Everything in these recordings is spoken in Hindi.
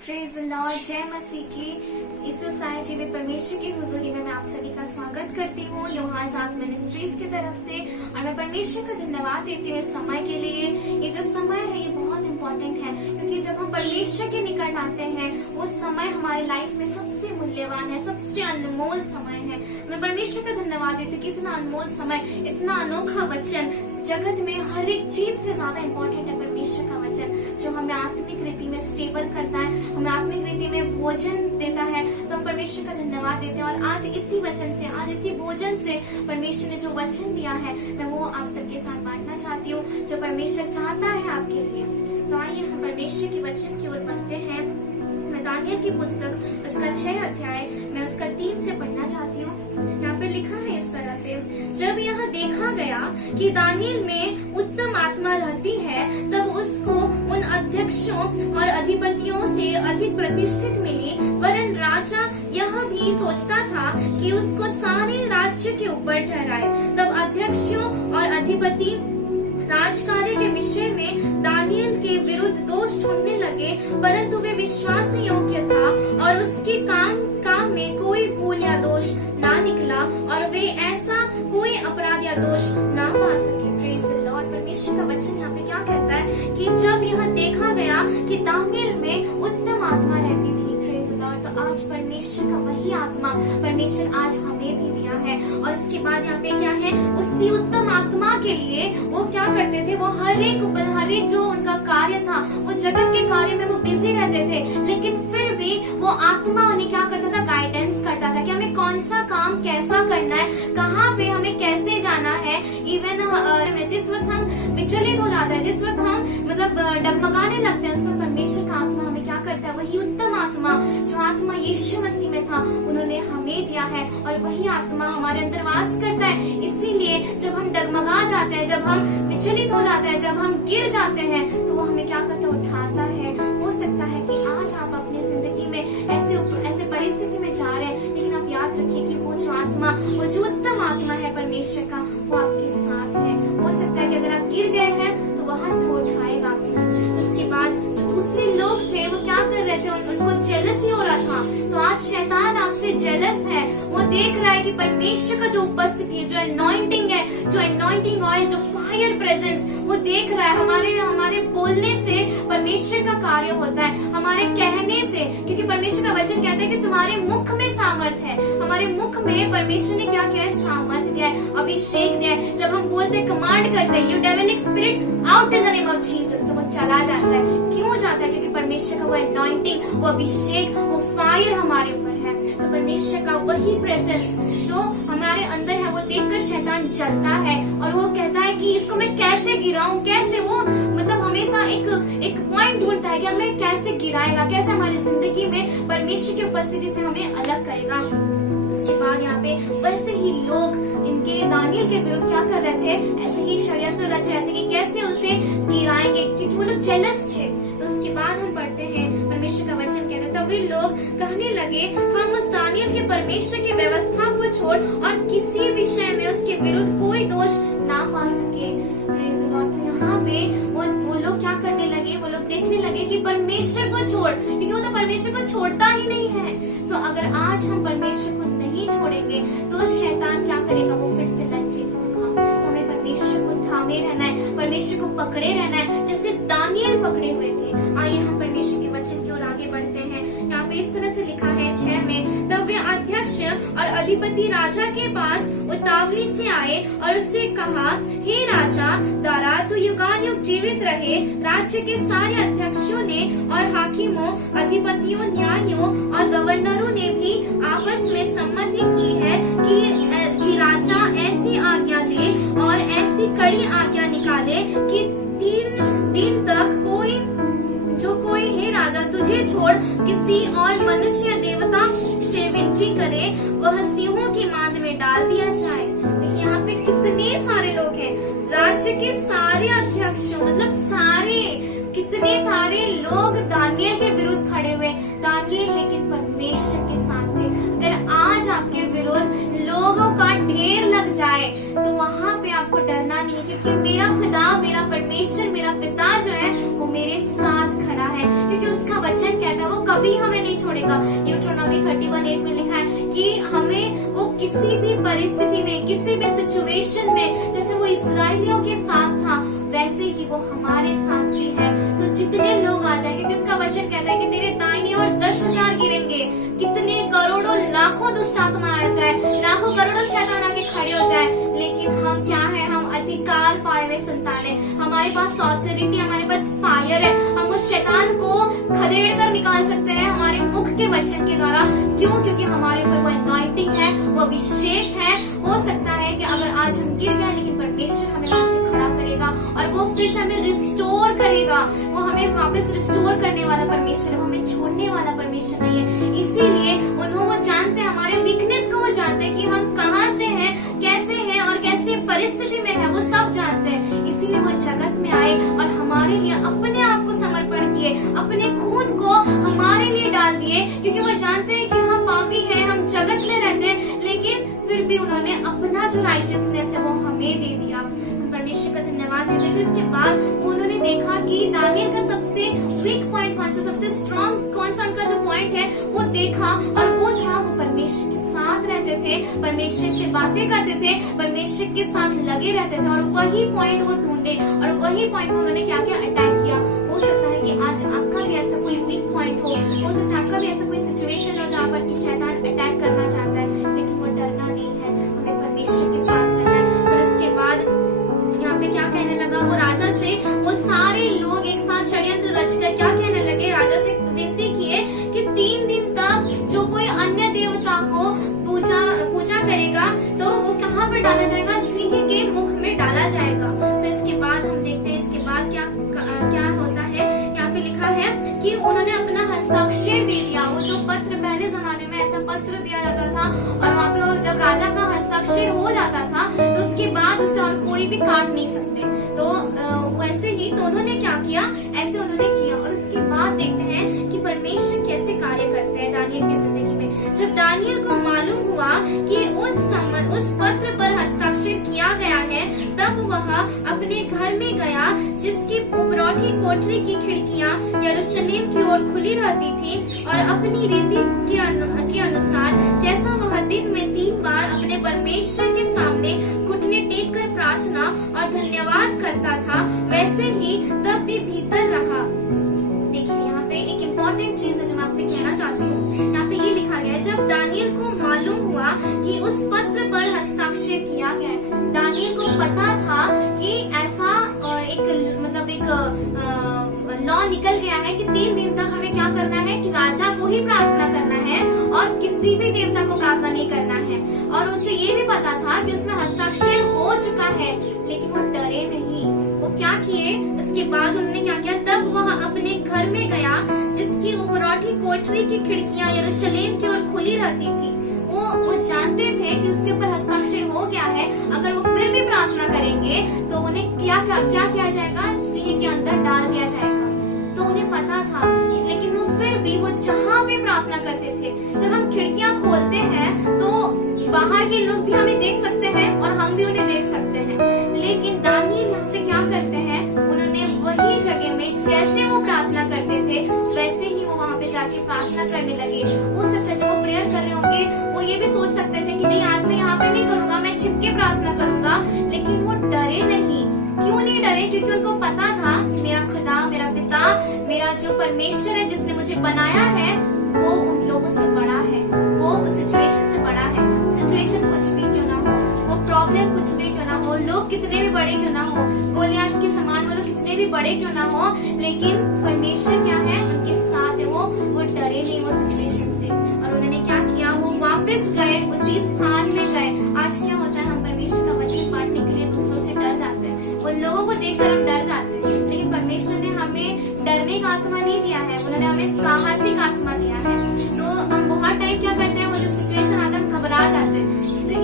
प्रेज द लॉर्ड, जय मसीह की। यीशु साय जीवित परमेश्वर की हुजूरी में मैं आप सभी का स्वागत करती हूँ लोहास आर्ट मिनिस्ट्रीज की तरफ से। और मैं परमेश्वर को धन्यवाद देती हूँ इस समय के लिए। ये जो समय है ये बहुत इम्पोर्टेंट है, क्योंकि जब हम परमेश्वर के निकट आते हैं वो समय हमारे लाइफ में सबसे मूल्यवान है, सबसे अनमोल समय है। मैं परमेश्वर का धन्यवाद देती हूँ कि इतना अनमोल समय, इतना अनोखा वचन, जगत में हर एक चीज से ज्यादा इम्पोर्टेंट है परमेश्वर का वचन, जो हमें आत्मिक रीति में स्टेबल करता है, हमें आत्मिक रीति में भोजन देता है। तो हम परमेश्वर का धन्यवाद देते हैं। और आज इसी वचन से, आज इसी भोजन से परमेश्वर ने जो वचन दिया है मैं वो आप सबके साथ बांटना चाहती हूँ, जो परमेश्वर चाहता है आपके लिए। तो आइए हम परमेश्वर के वचन की ओर बढ़ते हैं। मैं दानियल की पुस्तक उसका 6 अध्याय मैं उसका 3 से पढ़ना चाहती हूँ। यहाँ पे लिखा है इस तरह से, जब यह देखा गया कि दानियल में उत्तम आत्मा रहती है, तब उसको उन अध्यक्षों और अधिपतियों से अधिक प्रतिष्ठित मिली। वरन राजा यह भी सोचता था कि उसको सारे राज्य के ऊपर ठहराए। तब अध्यक्षों और अधिपति राजकार्य के विषय में दानियल के विरुद्ध दोष ढूंढने लगे, परंतु वे विश्वास योग्य था और उसके काम में कोई भूल या दोष ना निकला, और वे ऐसा कोई अपराध या दोष ना पा सके। Praise the Lord. परमेश्वर का वचन यहाँ पे क्या कहता है कि जब यह देखा गया कि दानियल में उत्तम आत्मा रहती थी। Praise the Lord. तो आज परमेश्वर का वही आत्मा परमेश्वर आज हमें भी दिया है। और इसके बाद यहाँ पे क्या है, उसी उत्तम आत्मा के लिए वो क्या करते थे, वो हर एक जो उनका कार्य था, वो जगत के कार्य में वो बिजी रहते थे, लेकिन फिर भी वो आत्मा उन्हें क्या करता था, गाइडेंस करता था कि हमें कौन सा काम कैसा करना है, कहाँ पे हमें कैसे जाना है। इवन जिस वक्त हम विचलित हो जाते हैं, जिस वक्त हम डगमगाने लगते हैं, उस वक्त परमेश्वर का आत्मा हमें क्या करता है, वही उत्तम आत्मा, जो आत्मा यीशु मसीह में था, उन्होंने हमें दिया है। और वही आत्मा हमारे अंदर वास करता है। इसीलिए जब हम डगमगा जाते हैं, जब हम विचलित हो जाते हैं, जब हम गिर जाते हैं, तो वो हमें क्या करता है, उठाता है। हो सकता है कि आज आप अपनी जिंदगी में ऐसे परिस्थिति में जा रहे हैं, लेकिन आप याद रखिए कि वो जो आत्मा, वो जो उत्तम आत्मा है परमेश्वर का, वो आपके साथ है। हो सकता है कि अगर आप गिर गए हैं तो वहां से वो उठाएगा आपको। उसके बाद जो दूसरे लोग थे वो क्या कर रहे थे, उनको जेलसी हो रहा था। तो आज शैतान आपसे जेलस है। वो देख रहा है कि परमेश्वर का जो उपस्थिति है, जो अनॉइंटिंग है, जो अनॉइंटिंग ऑयल, जो फायर प्रेजेंस, वो देख रहा है। हमारे बोलने से परमेश्वर का कार्य होता है, हमारे कहने से, क्योंकि परमेश्वर का वचन कहता है कि तुम्हारे मुख में सामर्थ है। हमारे मुख में परमेश्वर ने क्या किया है, सामर्थ दिया है, अभिषेक दिया है। जब हम बोलते, कमांड करते हैं, you devilish spirit out in the name of Jesus, तो वो चला जाता है। क्यों जाता है? क्योंकि परमेश्वर का वो अनॉइंटिंग, वो अभिषेक, वो फायर हमारे ऊपर है। तो परमेश्वर का वही प्रेजेंस जो हमारे अंदर है, वो देखकर शैतान जलता है और वो कहता है कि इसको मैं कैसे गिराऊं, कैसे। वो हमेशा एक पॉइंट ढूंढता है कि हमें कैसे गिराएगा, कैसे हमारी जिंदगी में परमेश्वर की उपस्थिति से हमें अलग करेगा। उसके बाद यहाँ पे वैसे ही लोग इनके दानियल के विरुद्ध क्या कर रहे थे, ऐसे ही षड्यंत्र रच रहे थे कि कैसे उसे गिराएंगे, क्योंकि वो लोग जेलस थे। तो उसके बाद हम पढ़ते हैं, परमेश्वर का वचन कहता है, तब वे लोग कहने लगे, हम उस दानियल के परमेश्वर की व्यवस्था को छोड़ और किसी विषय में उसके विरुद्ध कोई दोष ना पा सके। Praise the Lord. तो यहाँ पे वो लोग क्या करने लगे, वो लोग देखने लगे कि परमेश्वर को छोड़, क्योंकि वो तो परमेश्वर को छोड़ता ही नहीं है। तो अगर आज हम परमेश्वर को नहीं छोड़ेंगे तो शैतान क्या करेगा, वो फिर से लज्जित होगा। तो हमें परमेश्वर को थामे रहना है, परमेश्वर को पकड़े रहना है, जैसे दानियल पकड़े हुए थे। आइए हम परमेश्वर के वचन की ओर आगे बढ़ते हैं। यहाँ पे इस तरह से लिखा है 6 में, तब वे अध्यक्ष और अधिपति राजा के पास उतावली से आए और उससे कहा, हे राजा दारा, तू युगानुयुग जीवित रहे। राज्य के सारे अध्यक्षों ने और हाकिमों, अधिपतियों, न्यायियों और गवर्नरों ने भी आपस में सम्मति की है कि राजा ऐसी आज्ञा दे और ऐसी कड़ी आज्ञा निकाले कि 3 दिन तक कोई हे राजा तुझे छोड़ किसी और मनुष्य देवता से विनती करे, वह सिंहों की मांद में डाल दिया जाए। देखिए यहाँ पे कितने सारे लोग हैं, राज्य के सारे अध्यक्षों, कितने सारे लोग दानियल के विरुद्ध खड़े हुए। दानियल लेकिन परमेश्वर के साथ थे। अगर आज आपके विरुद्ध लोगों का ढेर लग जाए तो वहाँ पे आपको डरना नहीं है, क्योंकि मेरा खुदा, मेरा परमेश्वर, मेरा पिता जो है वो मेरे साथ खड़ा है। क्योंकि उसका वचन रहता है वो कभी हमें नहीं छोड़ेगा। ड्यूट्रोनॉमी 31:8 में लिखा है कि हमें वो किसी भी परिस्थिति में, किसी भी सिचुएशन में, जैसे वो इस्राएलियों के साथ था वैसे ही वो हमारे साथ भी है। तो जितने लोग आ जाएंगे, क्योंकि उसका वचन कहता है कि तेरे दाहिनी ओर 10,000 गिरेंगे, कितने करोड़ों लाखों दुष्ट आत्मा आ जाए, लाखों करोड़ों शैतान आके खड़े हो जाए, लेकिन हम क्या है, हम अधिकार पाए हुए संतान है, हमारे पास ऑथोरिटी, हमारे पास फायर है, हम उस शैतान को खदेड़ कर निकाल सकते हैं हमारे मुख के वचन के द्वारा। क्यों? क्योंकि हमारे ऊपर वो अनॉइंटिंग है, वो अभिषेक है। हो सकता है कि अगर आज हम गिर गए, लेकिन परमेश्वर हमें वहां से खड़ा करेगा और वो फिर से हमें रिस्टोर करेगा। वो हमें वापस रिस्टोर करने वाला परमेश्वर है, वो हमें छोड़ने वाला परमेश्वर नहीं है। इसीलिए वो जानते हैं, हमारे वीकनेस को वो जानते हैं कि हम कहाँ से हैं, कैसे हैं और कैसी परिस्थिति में है, वो सब जानते हैं। इसीलिए वो जगत में आए और हमारे लिए अपने आप को समर्पण किए, अपने खून को हमारे लिए डाल दिए, क्योंकि वो जानते हैं कि हम पापी हैं, हम जगत में रहते हैं, लेकिन फिर भी उन्होंने अपना जो राइचियसनेस है वो हमें दे दिया। परमेश्वर का धन्यवाद देते हैं। इसके बाद उन्होंने देखा कि दानियल का सबसे वीक पॉइंट कौन सा, सबसे स्ट्रॉन्ग कौन सा उनका जो पॉइंट है वो देखा, और वो था वो परमेश्वर के साथ रहते थे, परमेश्वर से बातें करते थे, परमेश्वर के साथ लगे रहते थे, और वही पॉइंट वो ढूंढे और वही पॉइंट में उन्होंने क्या क्या अटैक किया। हो सकता है कि आज आपका भी ऐसा कोई वीक पॉइंट हो सकता है आपका भी ऐसा कोई सिचुएशन हो जहाँ पर कि शैतान अटैक करना चाहता है, लेकिन वो डरना नहीं है, हमें परमेश्वर के साथ रहना है। और उसके बाद यहाँ पे क्या कहने लगा वो राजा से, वो सारे लोग एक साथ षड्यंत्र रचकर क्या कहने लगे, राजा से विनती किए कि 3 दिन तक जो कोई अन्य देवता को पूजा करेगा तो वो कहाँ पर डाला जाएगा, सिंह के मुख में डाला जाएगा। फिर इसके बाद हम देखते हैं इसके बाद क्या होता है। यहाँ पे लिखा है कि उन्होंने अपना हस्ताक्षर दे दिया। वो जो पत्र पहले जमाने में ऐसा पत्र दिया जाता था और वहाँ पे जब राजा का हस्ताक्षर हो जाता था तो उसके बाद उसे और कोई भी काट नहीं सकते। तो वैसे ही तो उन्होंने क्या किया, ऐसे उन्होंने किया। और उसके बाद देखते हैं कि परमेश्वर कैसे कार्य करते हैं दानियल की जिंदगी में। जब दानियल को मालूम हुआ कि उस पत्र पर हस्ताक्षर किया गया है, तब वह अपने घर में गया जिसकी उपरौठी कोठरी की खिड़कियां यरूशलेम की ओर खुली रहती थी, और अपनी रीति के अनुसार जैसा वह दिन में 3 बार अपने परमेश्वर के सामने घुटने टेक कर प्रार्थना और धन्यवाद करता था, वैसे ही तब भी भीतर रहा। देखिए यहाँ पे एक इम्पोर्टेंट चीज है जो मैं आपसे कहना चाहती हूँ। यहाँ पे ये लिखा गया है, जब दानियल को मालूम हुआ कि उस पत्र पर हस्ताक्षर किया गया है, दानियल को पता था कि ऐसा एक लॉ निकल गया है कि 3 दिन तक हमें क्या करना है कि राजा को ही प्रार्थना करना है और किसी भी देवता को प्रार्थना नहीं करना है। और उसे ये भी पता था कि उसमें हस्ताक्षर हो चुका है, लेकिन वो डरे नहीं। वो क्या किए, इसके बाद उन्होंने क्या किया, तब वह अपने घर में गया जिसकी उपरौठी कोठरी की खिड़कियां यरूशलेम की ओर खुली रहती थी। वो जानते थे कि उसके ऊपर हस्ताक्षर हो गया है, अगर वो फिर भी प्रार्थना करेंगे तो उन्हें क्या किया जाएगा, सिंह के अंदर डाल दिया जाएगा। तो उन्हें पता था, लेकिन वो फिर भी वो जहाँ पे प्रार्थना करते थे। जब हम खिड़कियां खोलते हैं तो बाहर के लोग भी हमें देख सकते हैं और हम भी उन्हें देख सकते हैं, लेकिन दानियल यहाँ पे क्या करते हैं, उन्होंने वही जगह में जैसे वो प्रार्थना करते थे वैसे ही वो वहाँ पे जाके प्रार्थना करने लगे। हो सकता है जब वो प्रेयर कर रहे होंगे वो ये भी सोच सकते थे कि नहीं आज मैं यहाँ पे नहीं करूंगा, मैं छिप के प्रार्थना करूंगा, लेकिन वो डरे नहीं। क्यों नहीं डरे? क्योंकि उनको पता था मेरा खुदा, मेरा पिता, मेरा जो परमेश्वर है जिसने मुझे बनाया है वो उन लोगों से बड़ा है, वो उस सिचुएशन से बड़ा है। सिचुएशन कुछ भी क्यों ना हो, वो प्रॉब्लम कुछ भी क्यों ना हो, लोग कितने भी बड़े क्यों ना हो, गोलियत के समान वो लोग कितने भी बड़े क्यों ना हो, लेकिन परमेश्वर क्या है, उनके साथ है। वो डरे नहीं वो सिचुएशन से। और उन्होंने क्या किया, वो वापस गए, उसी स्थान में गए। आज क्या होता है, हम परमेश्वर का वचन पढ़ने के लिए दूसरों से डर जाते हैं, उन लोगों को देखकर हम डर जाते हैं, लेकिन परमेश्वर ने हमें डरने का आत्मा नहीं दिया है, उन्होंने हमें साहसिक आत्मा दिया है। तो हम बहुत टाइम क्या करते हैं, वो जब सिचुएशन आता है हम घबरा जाते हैं।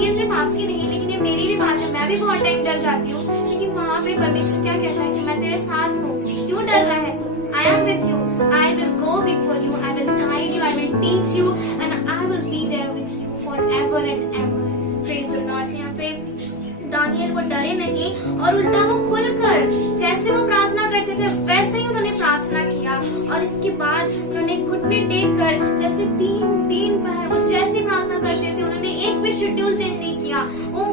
ये सिर्फ आपकी नहीं, लेकिन ये मेरी भी बात है, मैं भी बहुत टाइम डर जाती हूँ, लेकिन वहाँ पे परमेश्वर क्या कहता है कि मैं तेरे साथ हूँ, क्यों डर रहा है तू, I am with you, I will go before you, I will guide you, I will teach you and I will be there with you forever and ever. Praise the Lord। यहाँ पे दानियल वो डरे नहीं और उल्टा वो खुलकर जैसे वो प्रार्थना करते थे वैसे ही उन्होंने प्रार्थना किया, और इसके बाद उन्होंने शेड्यूल चेंज नहीं किया। वो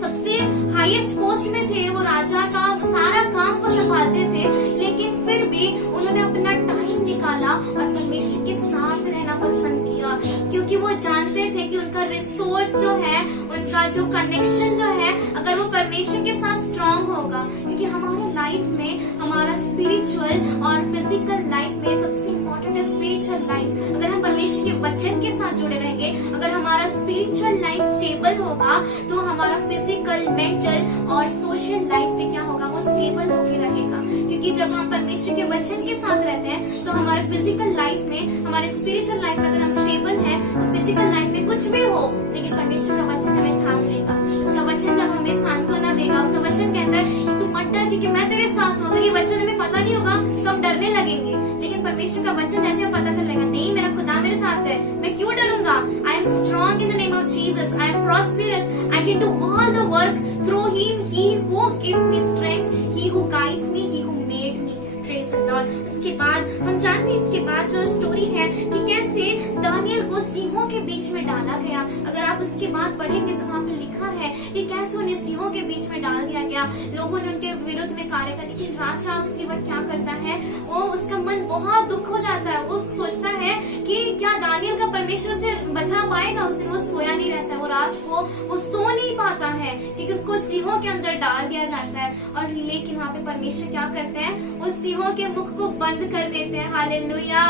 सबसे हाईएस्ट पोस्ट में थे, वो राजा का सारा काम वो संभालते थे, लेकिन फिर भी उन्होंने अपना टाइम निकाला और परमेश्वर के साथ रहना पसंद किया, क्योंकि वो जानते थे कि उनका रिसोर्स जो है, उनका जो कनेक्शन जो है, अगर वो परमेश्वर के साथ स्ट्रांग होगा, क्योंकि हमारे लाइफ में हमारा स्पिरिचुअल और फिजिकल लाइफ में सबसे इम्पोर्टेंट है स्पिरिचुअल लाइफ। अगर हम परमेश्वर के वचन के साथ जुड़े रहेंगे, अगर हमारा स्पिरिचुअल लाइफ स्टेबल होगा, तो हमारा फिजिकल, मेंटल और सोशल लाइफ में क्या होगा, वो स्टेबल होके रहेगा। क्योंकि जब हम परमेश्वर के वचन के साथ रहते हैं, तो हमारे फिजिकल लाइफ में, हमारे स्पिरिचुअल लाइफ में अगर हम स्टेबल हैं, तो फिजिकल लाइफ में कुछ भी हो, लेकिन परमेश्वर का वचन हमें थाम लेगा। उसका वचन जब हमें सांत्वना देगा, उसका वचन कहता है कि तू मत डर, क्योंकि मैं तेरे साथ हूँ। अगर ये वचन हमें पता नहीं होगा तो हम डरने लगेंगे, लेकिन परमेश्वर का वचन ऐसे पता चलेगा, नहीं मेरा खुदा मेरे साथ है, मैं क्यों डरूंगा। I am strong in the name of Jesus, I am prosperous, I can do all the work through him, he who gives me strength, he who guides me, he who made me. Praise the lord. उसके बाद हम जानते हैं, इसके बाद जो स्टोरी है कि कैसे दानियल को सिंहों के बीच में डाला गया। अगर आप उसके बाद पढ़ेंगे तो वहाँ पे लिखा है कि कैसे उन्हें सिंहों के बीच में डाल दिया गया। लोगों ने उनके विरुद्ध में कार्य किया, लेकिन राजा उसके बाद क्या करता है, वो उसका मन बहुत दुख हो जाता है। वो सोचता है कि क्या दानियल का परमेश्वर से बचा पाएगा। उस दिन वो सोया नहीं रहता है, वो रात को वो सो नहीं पाता है, क्योंकि उसको सिंहों के अंदर डाल दिया जाता है। और लेकिन वहाँ पे परमेश्वर क्या करते हैं, वो सिंहों के मुख को बंद कर देते हैं। हालेलुया।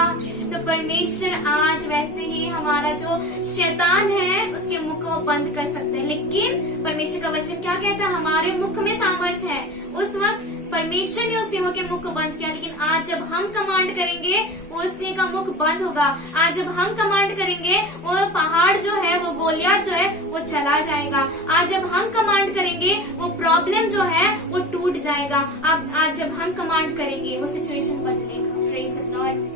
तो परमेश्वर आज वैसे ही हमारा जो शैतान है उसके मुख को बंद कर सकते हैं, लेकिन परमेश्वर का वचन क्या कहता है, हमारे मुख में सामर्थ्य है। उस वक्त परमेश्वर ने उस सिंह के मुख को बंद किया, लेकिन आज जब हम कमांड करेंगे वो सिंह का मुख बंद होगा। आज जब हम कमांड करेंगे वो पहाड़ जो है, वो गोलियात जो है वो चला जाएगा। आज जब हम कमांड करेंगे वो प्रॉब्लम जो है वो टूट जाएगा। आज जब हम कमांड करेंगे वो सिचुएशन बदलेगा। Praise the Lord.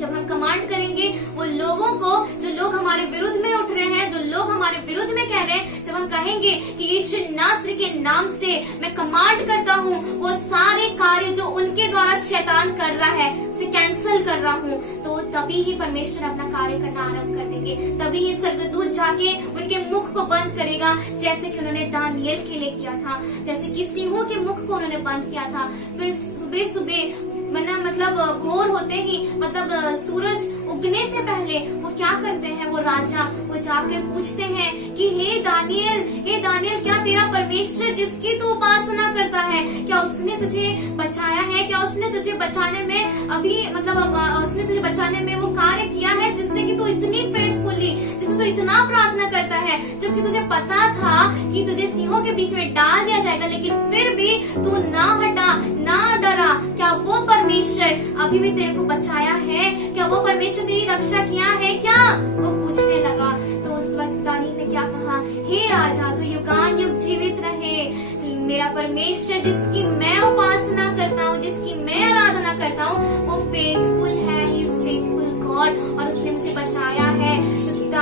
जब हम कमांड करेंगे वो लोगों को, जो लोग हमारे विरुद्ध में उठ रहे हैं, जो लोग हमारे विरुद्ध में कह रहे हैं, जब हम कहेंगे कि यीशु नासरी के नाम से मैं कमांड करता हूँ, वो सारे कार्य जो उनके द्वारा शैतान कर रहा है उसे कैंसिल कर रहा हूँ, तो तभी ही परमेश्वर अपना कार्य करना आरंभ कर देंगे। तभी ही स्वर्गदूत जाके उनके मुख को बंद करेगा, जैसे कि उन्होंने दानियल के लिए किया था, जैसे कि सिंहों के मुख को उन्होंने बंद किया था। फिर सुबह सुबह मतलब भोर होते ही, मतलब सूरज उगने से पहले वो क्या करते हैं, वो राजा वो जाकर पूछते हैं कि हे दानियल, क्या तेरा परमेश्वर जिसकी तू उपासना करता है, क्या उसने तुझे बचाया है, क्या उसने तुझे बचाने में अभी उसने तुझे बचाने में वो कार्य किया है जिससे कि तू इतनी फेथफुली, जिससे तू इतना प्रार्थना करता है, जबकि तुझे पता था कि तुझे सिंहों के बीच में डाल दिया जाएगा, लेकिन फिर भी तू ना हटा, ना डरा। क्या वो परमेश्वर अभी भी तेरे को बचाया है? क्या वो परमेश्वर तेरी रक्षा किया है क्या? वो पूछने लगा। तो उस वक्त दानियल ने क्या कहा, हे राजा तू युगानुयुग जीवित रहे। मेरा परमेश्वर जिसकी मैं उपासना करता हूँ, जिसकी मैं आराधना करता हूँ, वो फेथफुल है, ही इज फेथफुल गॉड, और उसने मुझे बचाया है।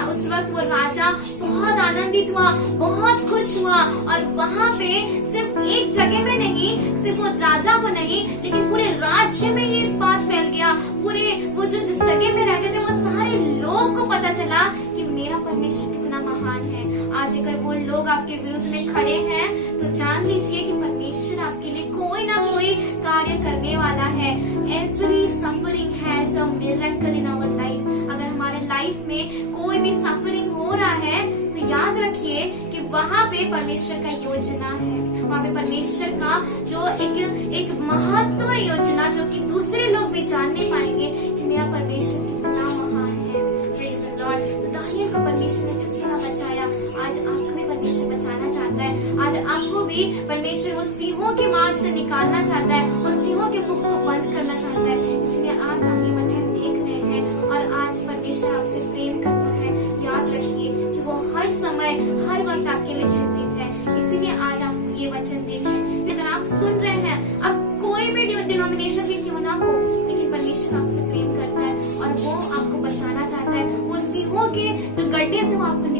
उस वक्त वो राजा बहुत आनंदित हुआ, बहुत खुश हुआ, और वहाँ पे सिर्फ एक जगह में नहीं, सिर्फ वो राजा को नहीं, लेकिन पूरे राज्य में ये बात फैल गया। पूरे वो जो जिस जगह में रहते थे वो सारे लोग को पता चला कि मेरा परमेश्वर कितना महान है। आज अगर वो लोग आपके विरुद्ध में खड़े हैं तो जान लीजिए कि परमेश्वर आपके लिए कोई ना कोई कार्य करने वाला है। Every suffering has a miracle in our life. अगर हमारे लाइफ में कोई भी सफरिंग हो रहा है तो याद रखिए कि वहाँ पे परमेश्वर का योजना है, वहाँ पे परमेश्वर का जो एक महत्व योजना, जो कि दूसरे लोग भी जान नहीं पाएंगे कि मेरा परमेश्वर कितना महान है। Praise the Lord. तो दानियल को परमेश्वर ने जिस तरह बचाया, आज आपको भी परमेश्वर बचाना चाहता है। आज आपको भी परमेश्वर वो सिंहों के मार्ग से निकालना चाहता है, वो सिंहों के मुख को बंद करना चाहता है। इसलिए आज हम ये वचन देख रहे हैं और आज परमेश्वर आपसे प्रेम करता है। याद रखिए कि वो हर समय हर वक्त आपके लिए चिंतित है। इसीलिए आज आप ये वचन देखें। अगर आप सुन रहे हैं, अब कोई भी डिनोमिनेशन के क्यों ना हो, लेकिन परमेश्वर आपसे प्रेम करता है और वो आपको बचाना चाहता है। वो सिंहों के जो गड्ढे से वो आपको